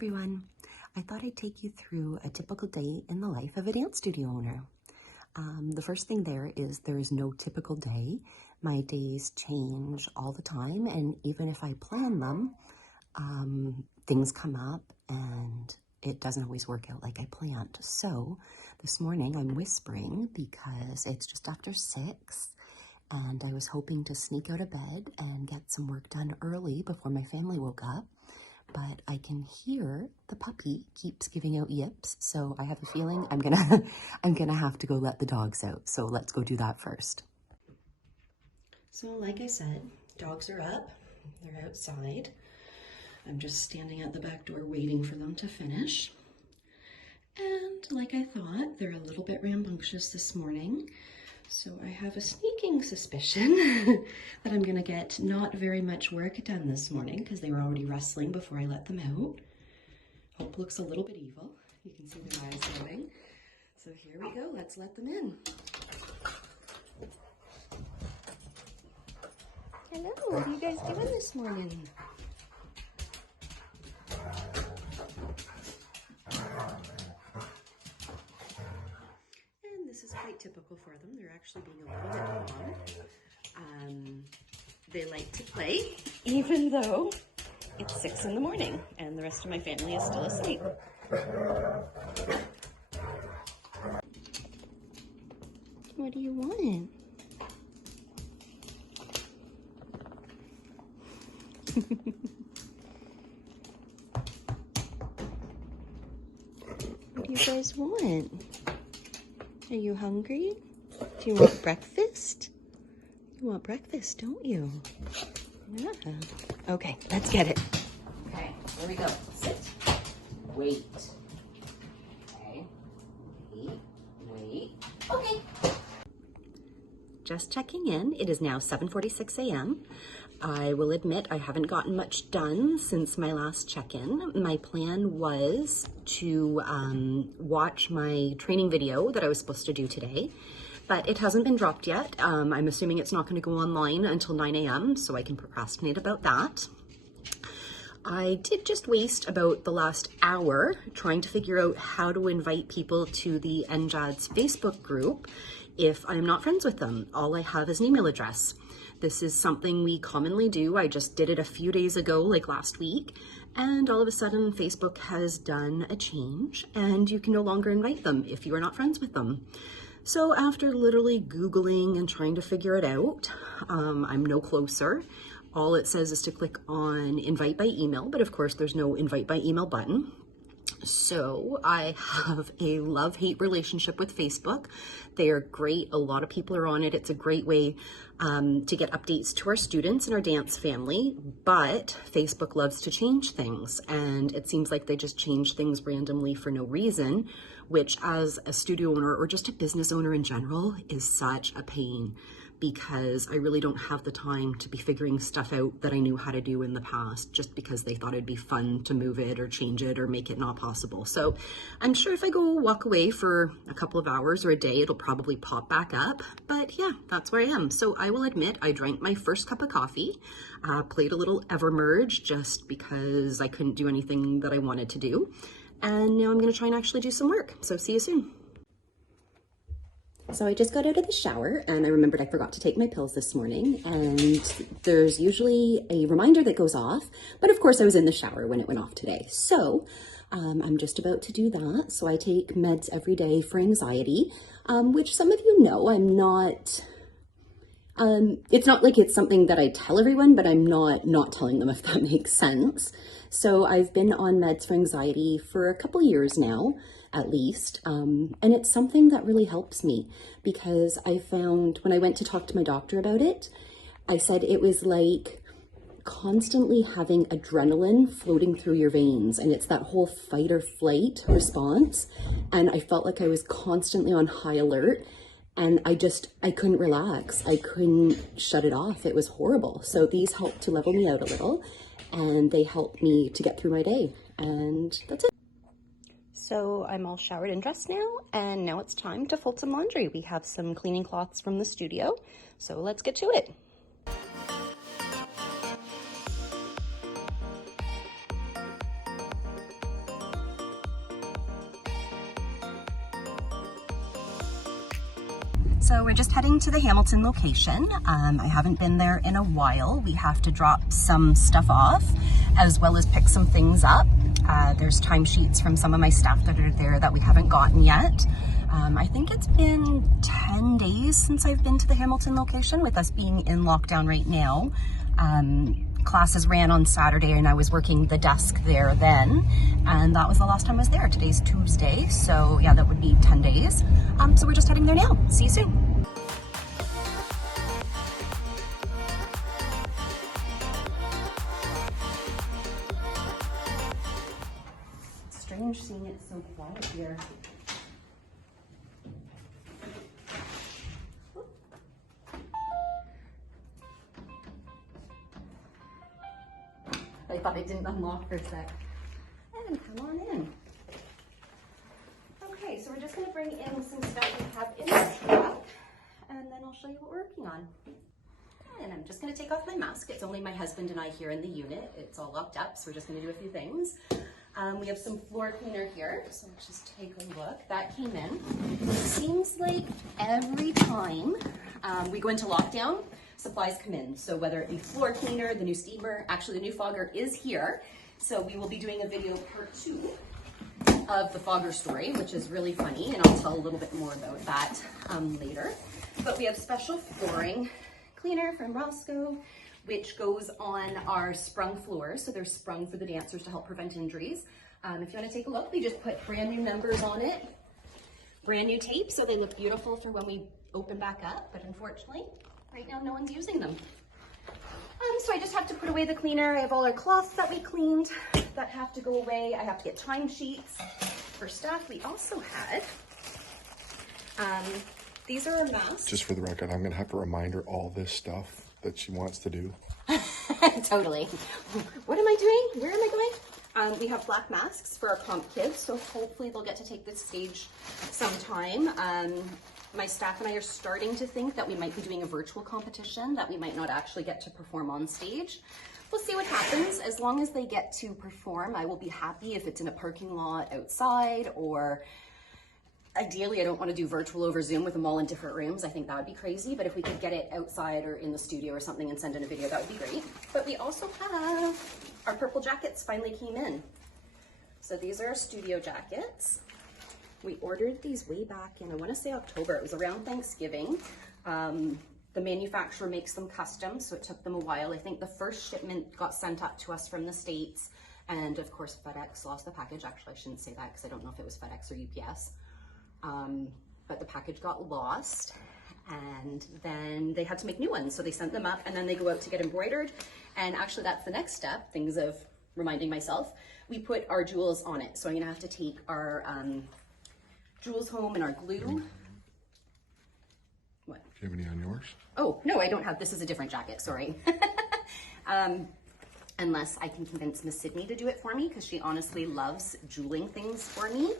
everyone. I thought I'd take you through a typical day in the life of a dance studio owner. The first thing there is no typical day. My days change all the time, and even if I plan them, things come up and it doesn't always work out like I planned. So this morning I'm whispering because it's just after 6 and I was hoping to sneak out of bed and get some work done early before my family woke up. But I can hear the puppy keeps giving out yips, so I have a feeling I'm gonna have to go let the dogs out. So let's go do that first. So like I said, dogs are up, they're outside. I'm just standing at the back door waiting for them to finish. And like I thought, they're a little bit rambunctious this morning. So I have a sneaking suspicion that I'm gonna get not very much work done this morning because they were already wrestling before I let them out. Hope looks a little bit evil. You can see their eyes moving. So here we go, let's let them in. Hello, what are you guys doing this morning? This is quite typical for them. They're actually being a little bit calm. They like to play, even though it's 6 in the morning and the rest of my family is still asleep. What do you want? What do you guys want? Are you hungry? Do you want breakfast? You want breakfast, don't you? Yeah. Okay, let's get it. Okay, here we go. Sit. Wait. Okay. Wait. Okay. Just checking in. It is now 7:46 a.m. I will admit I haven't gotten much done since my last check-in. My plan was to watch my training video that I was supposed to do today, but it hasn't been dropped yet. I'm assuming it's not going to go online until 9 a.m., so I can procrastinate about that. I did just waste about the last hour trying to figure out how to invite people to the NJADS Facebook group if I'm not friends with them. All I have is an email address. This is something we commonly do. I just did it a few days ago, like last week, and all of a sudden Facebook has done a change and you can no longer invite them if you are not friends with them. So after literally Googling and trying to figure it out, I'm no closer. All it says is to click on invite by email, but of course there's no invite by email button. So I have a love-hate relationship with Facebook. They are great. A lot of people are on it. It's a great way to get updates to our students and our dance family, but Facebook loves to change things. And it seems like they just change things randomly for no reason, which as a studio owner or just a business owner in general is such a pain, because I really don't have the time to be figuring stuff out that I knew how to do in the past just because they thought it'd be fun to move it or change it or make it not possible. So I'm sure if I go walk away for a couple of hours or a day, it'll probably pop back up. But yeah, that's where I am. So I will admit I drank my first cup of coffee, played a little Evermerge just because I couldn't do anything that I wanted to do. And now I'm gonna try and actually do some work. So see you soon. So I just got out of the shower and I remembered I forgot to take my pills this morning, and there's usually a reminder that goes off, but of course I was in the shower when it went off today. So I'm just about to do that. So I take meds every day for anxiety, which some of you know I'm not, it's not like it's something that I tell everyone, but I'm not telling them, if that makes sense. So I've been on meds for anxiety for a couple years now, at least. And it's something that really helps me, because I found when I went to talk to my doctor about it, I said it was like constantly having adrenaline floating through your veins, and it's that whole fight or flight response. And I felt like I was constantly on high alert, and I couldn't relax. I couldn't shut it off. It was horrible. So these helped to level me out a little, and they helped me to get through my day, and that's it. So I'm all showered and dressed now, and now it's time to fold some laundry. We have some cleaning cloths from the studio, so let's get to it. So we're just heading to the Hamilton location. I haven't been there in a while. We have to drop some stuff off as well as pick some things up. There's timesheets from some of my staff that are there that we haven't gotten yet. I think it's been 10 days since I've been to the Hamilton location, with us being in lockdown right now. Classes ran on Saturday and I was working the desk there then, and that was the last time I was there. Today's Tuesday, so yeah, that would be 10 days. So we're just heading there now. See you soon. It's strange seeing it so quiet here. I thought I didn't unlock for a sec. And come on in. Okay, so we're just going to bring in some stuff we have in this truck, and then I'll show you what we're working on. And I'm just going to take off my mask. It's only my husband and I here in the unit. It's all locked up, so we're just going to do a few things. We have some floor cleaner here, so let's just take a look. That came in. It seems like every time we go into lockdown, supplies come in. So whether it be floor cleaner, the new steamer, actually the new fogger is here. So we will be doing a video part 2 of the fogger story, which is really funny, and I'll tell a little bit more about that later. But we have special flooring cleaner from Roscoe, which goes on our sprung floors. So they're sprung for the dancers to help prevent injuries. If you want to take a look, we just put brand new numbers on it, brand new tape, so they look beautiful for when we open back up, but unfortunately, right now, no one's using them. So I just have to put away the cleaner. I have all our cloths that we cleaned that have to go away. I have to get timesheets for stuff. We also had, these are our masks. Just for the record, I'm gonna have to remind her all this stuff that she wants to do. Totally. What am I doing? Where am I going? We have black masks for our comp kids, so hopefully they'll get to take this stage sometime. My staff and I are starting to think that we might be doing a virtual competition, that we might not actually get to perform on stage. We'll see what happens. As long as they get to perform, I will be happy if it's in a parking lot outside, or ideally I don't want to do virtual over Zoom with them all in different rooms. I think that would be crazy, but if we could get it outside or in the studio or something and send in a video, that would be great. But we also have our purple jackets finally came in. So these are our studio jackets. We ordered these way back in, I want to say October. It was around Thanksgiving. The manufacturer makes them custom, so it took them a while. I think the first shipment got sent up to us from the States, and of course FedEx lost the package. Actually, I shouldn't say that because I don't know if it was FedEx or UPS. But the package got lost, and then they had to make new ones. So they sent them up, and then they go out to get embroidered. And actually that's the next step, things of reminding myself. We put our jewels on it. So I'm gonna have to take our jewels home and our glue. What? Do you have any on yours? Oh, no, I don't have. This is a different jacket, sorry. Unless I can convince Miss Sydney to do it for me, because she honestly loves jeweling things for me.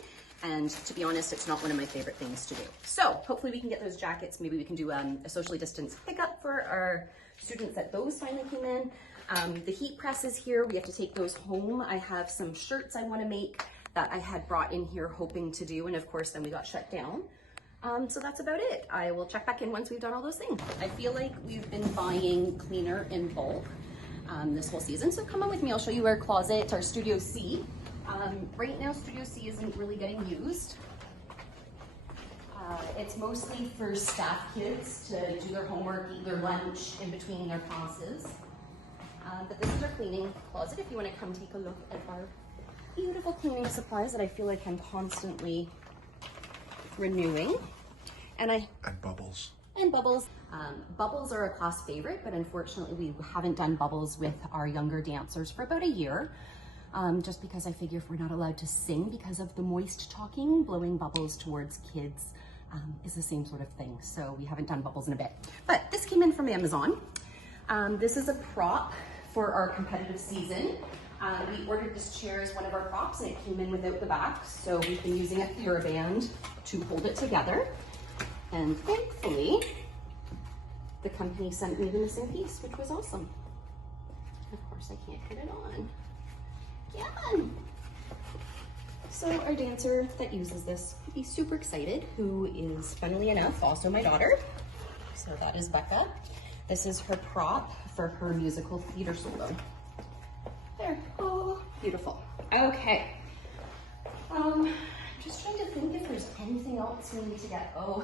And to be honest, it's not one of my favorite things to do. So hopefully we can get those jackets. Maybe we can do a socially distanced pickup for our students that those finally came in. The heat press is here. We have to take those home. I have some shirts I want to make that I had brought in here hoping to do, and of course then we got shut down. So that's about it. I will check back in once we've done all those things. I feel like we've been buying cleaner in bulk this whole season, so come on with me. I'll show you our closet, our Studio C. Right now Studio C isn't really getting used. It's mostly for staff kids to do their homework, eat their lunch in between their classes. But this is our cleaning closet if you want to come take a look at our beautiful cleaning supplies that I feel like I'm constantly renewing. And bubbles. And bubbles. Bubbles are a class favorite, but unfortunately we haven't done bubbles with our younger dancers for about a year. Just because I figure if we're not allowed to sing because of the moist talking, blowing bubbles towards kids is the same sort of thing. So we haven't done bubbles in a bit. But this came in from Amazon. This is a prop for our competitive season. We ordered this chair as one of our props, and it came in without the back, so we've been using a TheraBand to hold it together. And thankfully, the company sent me the missing piece, which was awesome. Of course, I can't put it on. Come on. So our dancer that uses this will be super excited, who is, funnily enough, also my daughter. So that is Becca. This is her prop for her musical theater solo. There, oh, beautiful. Okay. Just trying to think if there's anything else we need to get. Oh,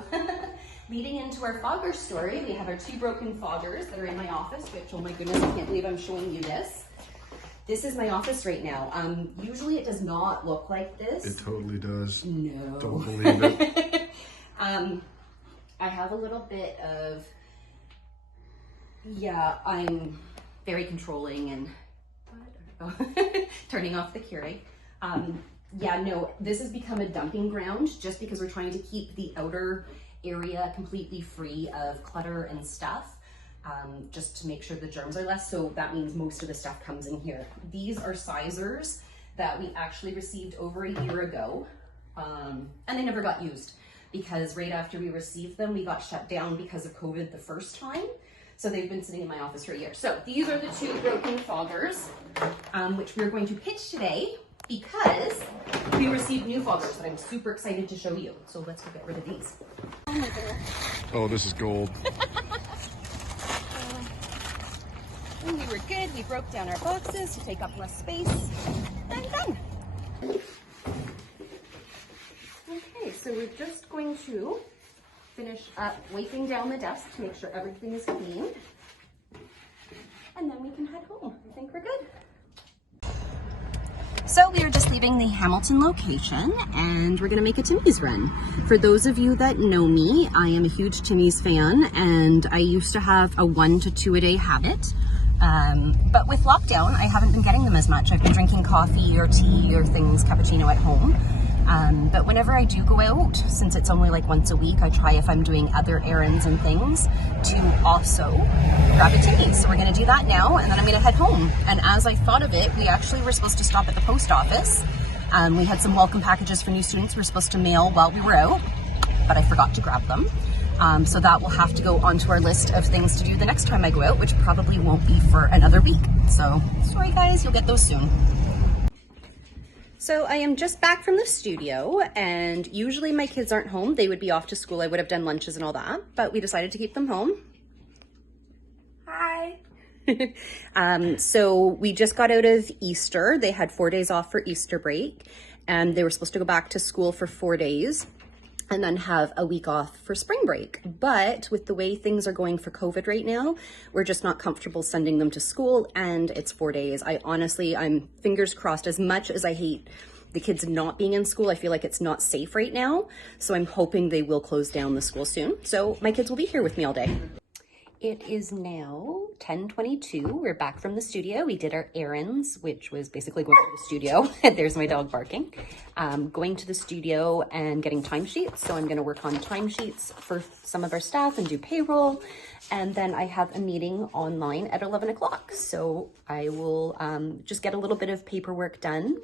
leading into our fogger story, we have our 2 broken foggers that are in my office, which, oh my goodness, I can't believe I'm showing you this. This is my office right now. Usually it does not look like this. It totally does. No. Don't believe it. I have a little bit of, yeah, I'm very controlling and turning off the Keurig. Yeah, no, this has become a dumping ground just because we're trying to keep the outer area completely free of clutter and stuff, just to make sure the germs are less. So that means most of the stuff comes in here. These are sizers that we actually received over a year ago, and they never got used because right after we received them, we got shut down because of COVID the first time. So they've been sitting in my office for a year. So these are the 2 broken foggers, which we're going to pitch today because we received new foggers that I'm super excited to show you. So let's go get rid of these. Oh my goodness. Oh, this is gold. We were good. We broke down our boxes to take up less space. And done. Okay, so we're just going to finish up wiping down the desk to make sure everything is clean. And then we can head home. I think we're good. So we are just leaving the Hamilton location and we're gonna make a Timmy's run. For those of you that know me, I am a huge Timmy's fan and I used to have a 1 to 2 a day habit. But with lockdown, I haven't been getting them as much. I've been drinking coffee or tea or things, cappuccino at home. But whenever I do go out, since it's only like once a week, I try if I'm doing other errands and things to also grab a Timmy's. So we're gonna do that now and then I'm gonna head home. And as I thought of it, we actually were supposed to stop at the post office. We had some welcome packages for new students we were supposed to mail while we were out, but I forgot to grab them. So that will have to go onto our list of things to do the next time I go out, which probably won't be for another week. So sorry guys, you'll get those soon. So I am just back from the studio and usually my kids aren't home. They would be off to school. I would have done lunches and all that, but we decided to keep them home. Hi. So we just got out of Easter. They had 4 days off for Easter break and they were supposed to go back to school for 4 days and then have a week off for spring break. But with the way things are going for COVID right now, we're just not comfortable sending them to school and it's 4 days. I'm fingers crossed, as much as I hate the kids not being in school, I feel like it's not safe right now. So I'm hoping they will close down the school soon. So my kids will be here with me all day. It is now 10:22. We're back from the studio. We did our errands, which was basically going to the studio. There's my dog barking. Going to the studio and getting timesheets. So I'm going to work on timesheets for some of our staff and do payroll. And then I have a meeting online at 11 o'clock. So I will just get a little bit of paperwork done.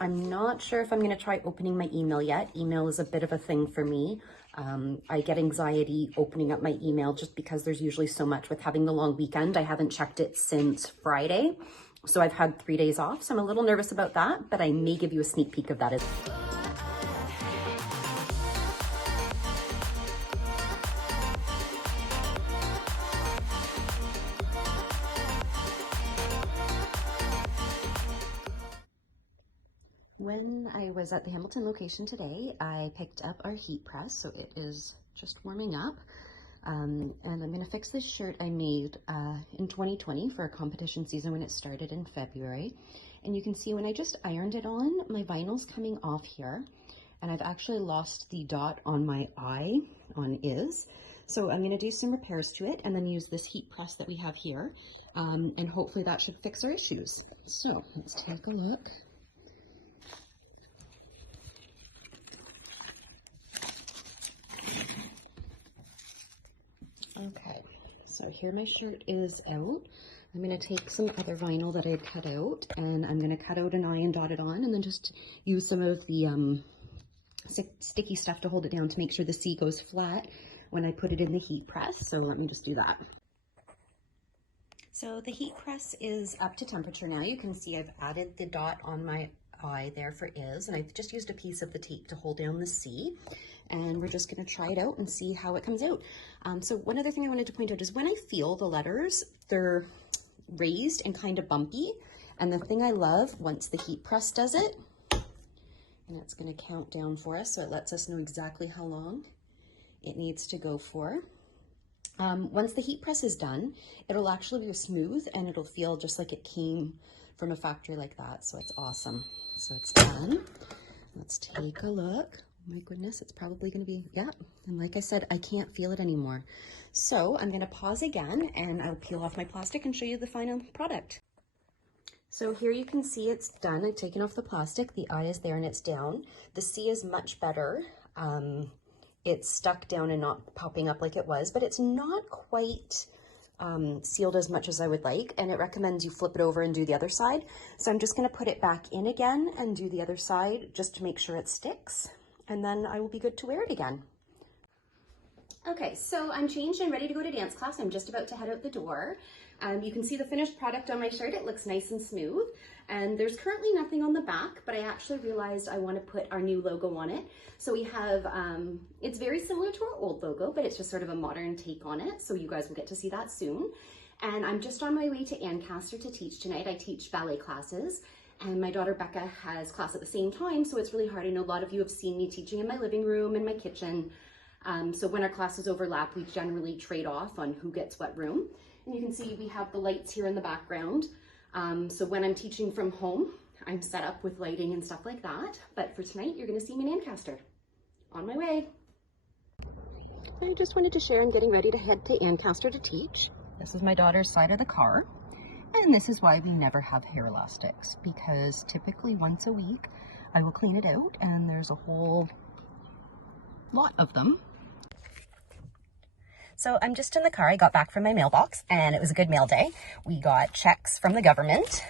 I'm not sure if I'm going to try opening my email yet. Email is a bit of a thing for me. I get anxiety opening up my email just because there's usually so much with having the long weekend. I haven't checked it since Friday. So I've had 3 days off. So I'm a little nervous about that, but I may give you a sneak peek of that as well. When I was at the Hamilton location today, I picked up our heat press, so it is just warming up. And I'm gonna fix this shirt I made in 2020 for a competition season when it started in February. And you can see when I just ironed it on, my vinyl's coming off here. And I've actually lost the dot on my eye, on is. So I'm gonna do some repairs to it and then use this heat press that we have here. And hopefully that should fix our issues. So let's take a look. Okay, so here my shirt is out. I'm going to take some other vinyl that I had cut out and I'm going to cut out an eye and dot it on and then just use some of the sticky stuff to hold it down to make sure the C goes flat when I put it in the heat press. So let me just do that. So the heat press is up to temperature now. You can see I've added the dot on my I there for is, and I've just used a piece of the tape to hold down the C, and we're just gonna try it out and see how it comes out. So one other thing I wanted to point out is when I feel the letters, they're raised and kind of bumpy, and the thing I love, once the heat press does it, and it's gonna count down for us, so it lets us know exactly how long it needs to go for. Once the heat press is done, it'll actually be smooth and it'll feel just like it came from a factory like that. So it's awesome. So it's done. Let's take a look. Oh my goodness, it's probably going to be, yeah. And like I said, I can't feel it anymore. So I'm going to pause again and I'll peel off my plastic and show you the final product. So here you can see it's done. I've taken off the plastic. The I is there and it's down. The C is much better. It's stuck down and not popping up like it was, but it's not quite sealed as much as I would like, and it recommends you flip it over and do the other side. So I'm just going to put it back in again and do the other side just to make sure it sticks, and then I will be good to wear it again. Okay, so I'm changed and ready to go to dance class. I'm just about to head out the door. You can see the finished product on my shirt. It looks nice and smooth. And there's currently nothing on the back, but I actually realized I want to put our new logo on it. So we have, it's very similar to our old logo, but it's just sort of a modern take on it. So you guys will get to see that soon. And I'm just on my way to Ancaster to teach tonight. I teach ballet classes, and my daughter Becca has class at the same time. So it's really hard. I know a lot of you have seen me teaching in my living room and my kitchen. So when our classes overlap, we generally trade off on who gets what room. And you can see we have the lights here in the background. So when I'm teaching from home, I'm set up with lighting and stuff like that. But for tonight, you're gonna see me in Ancaster. On my way. I just wanted to share I'm getting ready to head to Ancaster to teach. This is my daughter's side of the car. And this is why we never have hair elastics, because typically once a week, I will clean it out and there's a whole lot of them. So I'm just in the car. I got back from my mailbox and it was a good mail day. We got checks from the government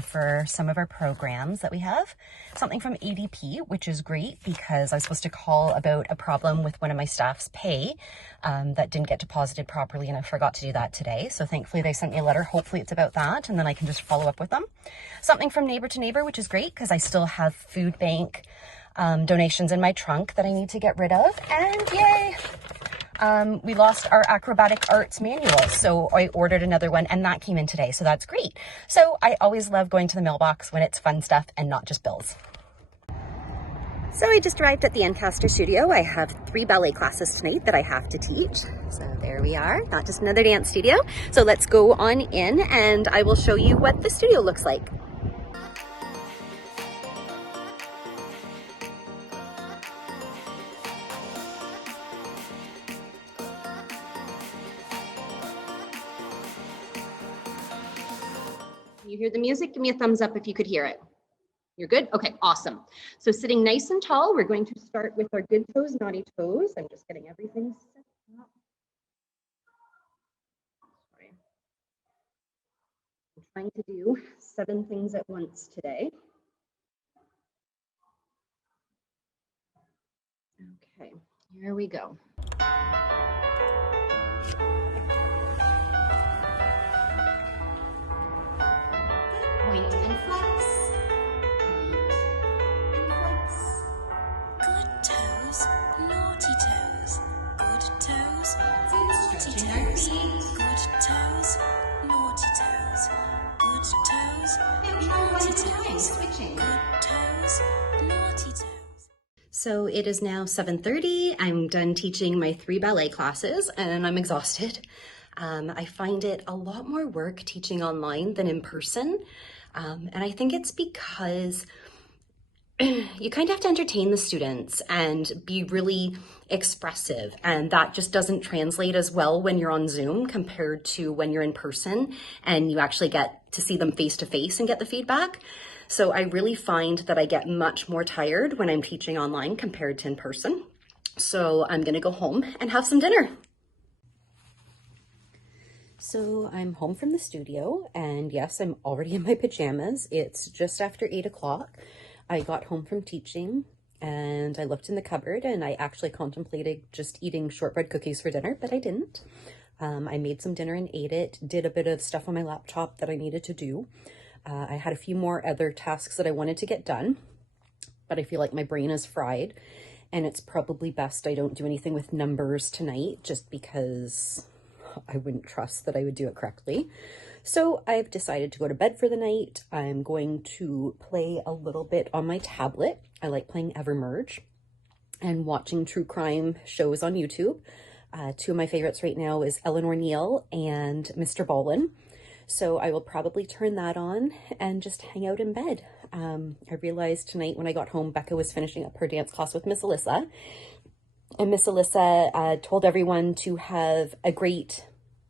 for some of our programs that we have. Something from ADP, which is great because I was supposed to call about a problem with one of my staff's pay that didn't get deposited properly, and I forgot to do that today. So thankfully they sent me a letter. Hopefully it's about that, and then I can just follow up with them. Something from Neighbor to Neighbor, which is great because I still have food bank donations in my trunk that I need to get rid of. And yay! We lost our acrobatic arts manual, so I ordered another one and that came in today, so that's great. So I always love going to the mailbox when it's fun stuff and not just bills. So I just arrived at the Ancaster studio. I have 3 ballet classes tonight that I have to teach. So there we are, not just another dance studio. So let's go on in and I will show you what the studio looks like. You hear the music? Give me a thumbs up if you could hear it. You're good? Okay, awesome. So sitting nice and tall, we're going to start with our good toes, naughty toes. I'm just getting everything set up. Sorry. I'm trying to do 7 things at once today. Okay, here we go. Point and flex. Point and flex. Good toes, naughty toes. Good toes, naughty toes. Good toes, naughty toes. Good toes, naughty toes. Switching. Good toes, naughty toes. So it is now 7:30. I'm done teaching my 3 ballet classes and I'm exhausted. I find it a lot more work teaching online than in person. And I think it's because you kind of have to entertain the students and be really expressive, and that just doesn't translate as well when you're on Zoom compared to when you're in person and you actually get to see them face to face and get the feedback. So I really find that I get much more tired when I'm teaching online compared to in person. So I'm gonna go home and have some dinner. So I'm home from the studio, and yes, I'm already in my pajamas. It's just after 8 o'clock. I got home from teaching and I looked in the cupboard and I actually contemplated just eating shortbread cookies for dinner, but I didn't. I made some dinner and ate it, did a bit of stuff on my laptop that I needed to do. I had a few more other tasks that I wanted to get done, but I feel like my brain is fried, and it's probably best I don't do anything with numbers tonight, just because I wouldn't trust that I would do it correctly. So I've decided to go to bed for the night. I'm going to play a little bit on my tablet. I like playing Evermerge and watching true crime shows on YouTube. Two of my favorites right now is Eleanor Neal and Mr. Ballin. So I will probably turn that on and just hang out in bed. I realized tonight when I got home, Becca was finishing up her dance class with Miss Alyssa. And Miss Alyssa told everyone to have a great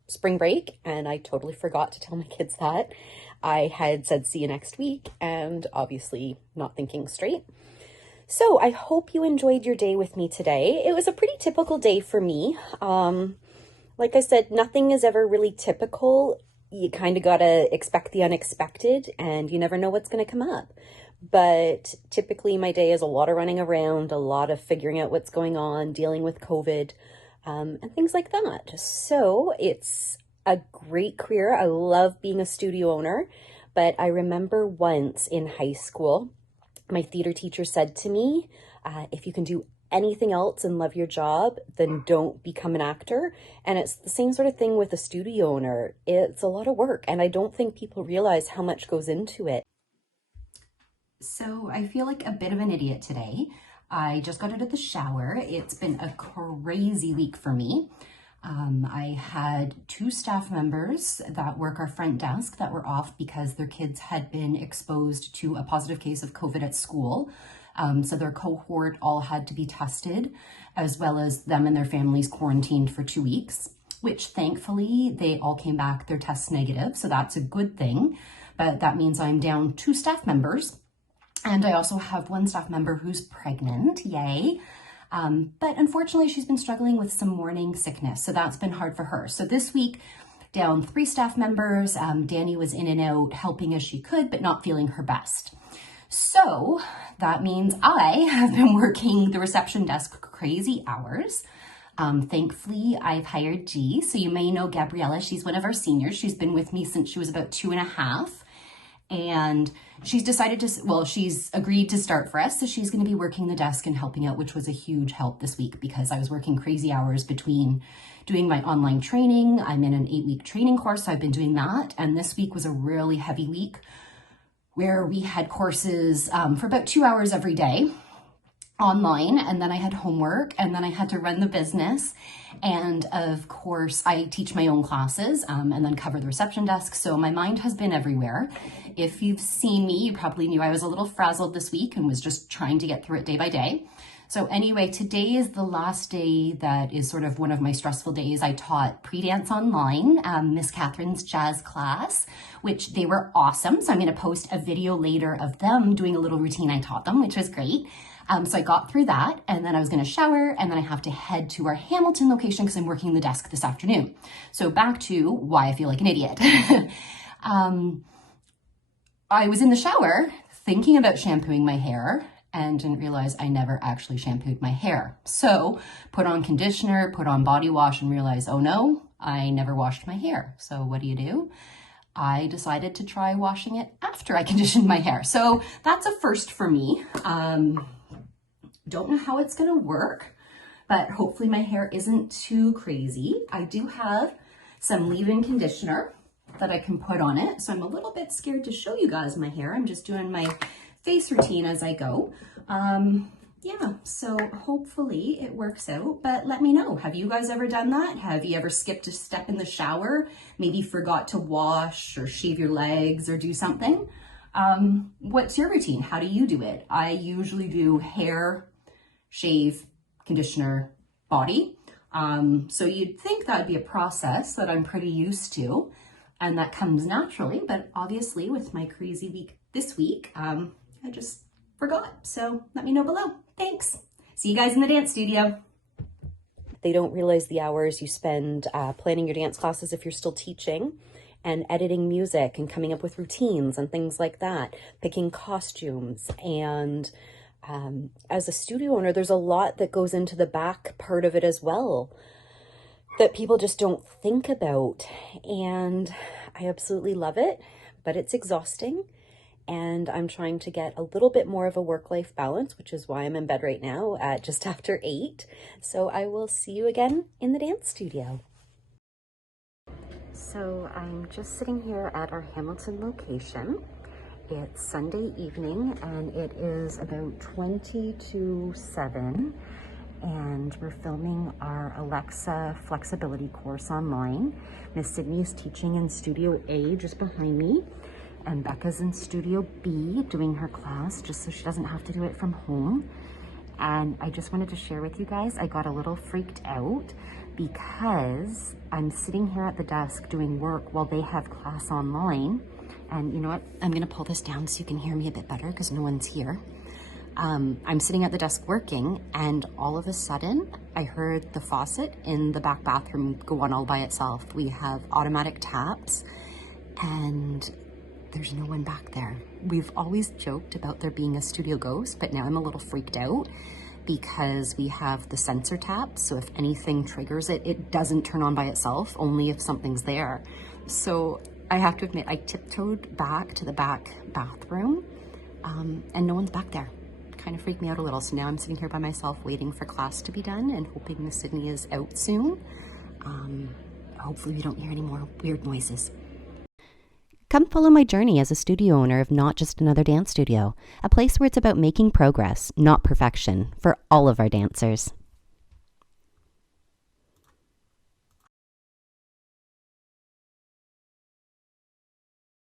spring break. And I totally forgot to tell my kids that. I had said see you next week, and obviously not thinking straight. So I hope you enjoyed your day with me today. It was a pretty typical day for me. Like I said, nothing is ever really typical. You kind of got to expect the unexpected, and you never know what's going to come up. But typically my day is a lot of running around, a lot of figuring out what's going on, dealing with COVID, and things like that. So it's a great career. I love being a studio owner, but I remember once in high school, my theater teacher said to me, if you can do anything else and love your job, then don't become an actor. And it's the same sort of thing with a studio owner. It's a lot of work, and I don't think people realize how much goes into it. So I feel like a bit of an idiot today. I just got out of the shower. It's been a crazy week for me. I had 2 staff members that work our front desk that were off because their kids had been exposed to a positive case of COVID at school. So their cohort all had to be tested, as well as them and their families quarantined for 2 weeks, which thankfully they all came back, their tests negative. So that's a good thing, but that means I'm down 2 staff members. And I also have 1 staff member who's pregnant, yay. But unfortunately, she's been struggling with some morning sickness, so that's been hard for her. So this week, down 3 staff members. Danny was in and out helping as she could, but not feeling her best. So that means I have been working the reception desk crazy hours. Thankfully, I've hired G. So you may know Gabriella. She's one of our seniors. She's been with me since she was about 2.5. And she's decided to, well, she's agreed to start for us. So she's going to be working the desk and helping out, which was a huge help this week because I was working crazy hours between doing my online training. I'm in an 8-week training course, so I've been doing that. And this week was a really heavy week where we had courses for about 2 hours every day online, and then I had homework, and then I had to run the business. And of course, I teach my own classes and then cover the reception desk. So my mind has been everywhere. If you've seen me, you probably knew I was a little frazzled this week and was just trying to get through it day by day. So anyway, today is the last day that is sort of one of my stressful days. I taught pre-dance online, Miss Catherine's jazz class, which they were awesome. So I'm going to post a video later of them doing a little routine I taught them, which was great. So I got through that, and then I was going to shower, and then I have to head to our Hamilton location because I'm working the desk this afternoon. So back to why I feel like an idiot. I was in the shower thinking about shampooing my hair and didn't realize I never actually shampooed my hair. So put on conditioner, put on body wash, and realized, oh no, I never washed my hair. So what do? I decided to try washing it after I conditioned my hair. So that's a first for me. Don't know how it's gonna work, but hopefully my hair isn't too crazy. I do have some leave-in conditioner that I can put on it. So I'm a little bit scared to show you guys my hair. I'm just doing my face routine as I go. Yeah, so hopefully it works out, but let me know. Have you guys ever done that? Have you ever skipped a step in the shower? Maybe forgot to wash or shave your legs or do something? What's your routine? How do you do it? I usually do hair, shave, conditioner, body. So you'd think that'd be a process that I'm pretty used to and that comes naturally, but obviously with my crazy week this week, I just forgot. So let me know below. Thanks. See you guys in the dance studio. They don't realize the hours you spend planning your dance classes if you're still teaching, and editing music and coming up with routines and things like that, picking costumes. And as a studio owner, there's a lot that goes into the back part of it as well that people just don't think about. And I absolutely love it, but it's exhausting. And I'm trying to get a little bit more of a work-life balance, which is why I'm in bed right now at just after 8. So I will see you again in the dance studio. So I'm just sitting here at our Hamilton location. It's Sunday evening and it is about 20 to 7. And we're filming our Alexa flexibility course online. Miss Sydney is teaching in Studio A just behind me. And Becca's in Studio B doing her class just so she doesn't have to do it from home. And I just wanted to share with you guys, I got a little freaked out because I'm sitting here at the desk doing work while they have class online. And you know what? I'm gonna pull this down so you can hear me a bit better because no one's here. I'm sitting at the desk working and all of a sudden I heard the faucet in the back bathroom go on all by itself. We have automatic taps and there's no one back there. We've always joked about there being a studio ghost, but now I'm a little freaked out because we have the sensor tap. So if anything triggers it, it doesn't turn on by itself, only if something's there. So I have to admit, I tiptoed back to the back bathroom and no one's back there. Kind of freaked me out a little. So now I'm sitting here by myself waiting for class to be done and hoping Miss Sydney is out soon. Hopefully we don't hear any more weird noises. Come follow my journey as a studio owner of Not Just Another Dance Studio, a place where it's about making progress, not perfection, for all of our dancers.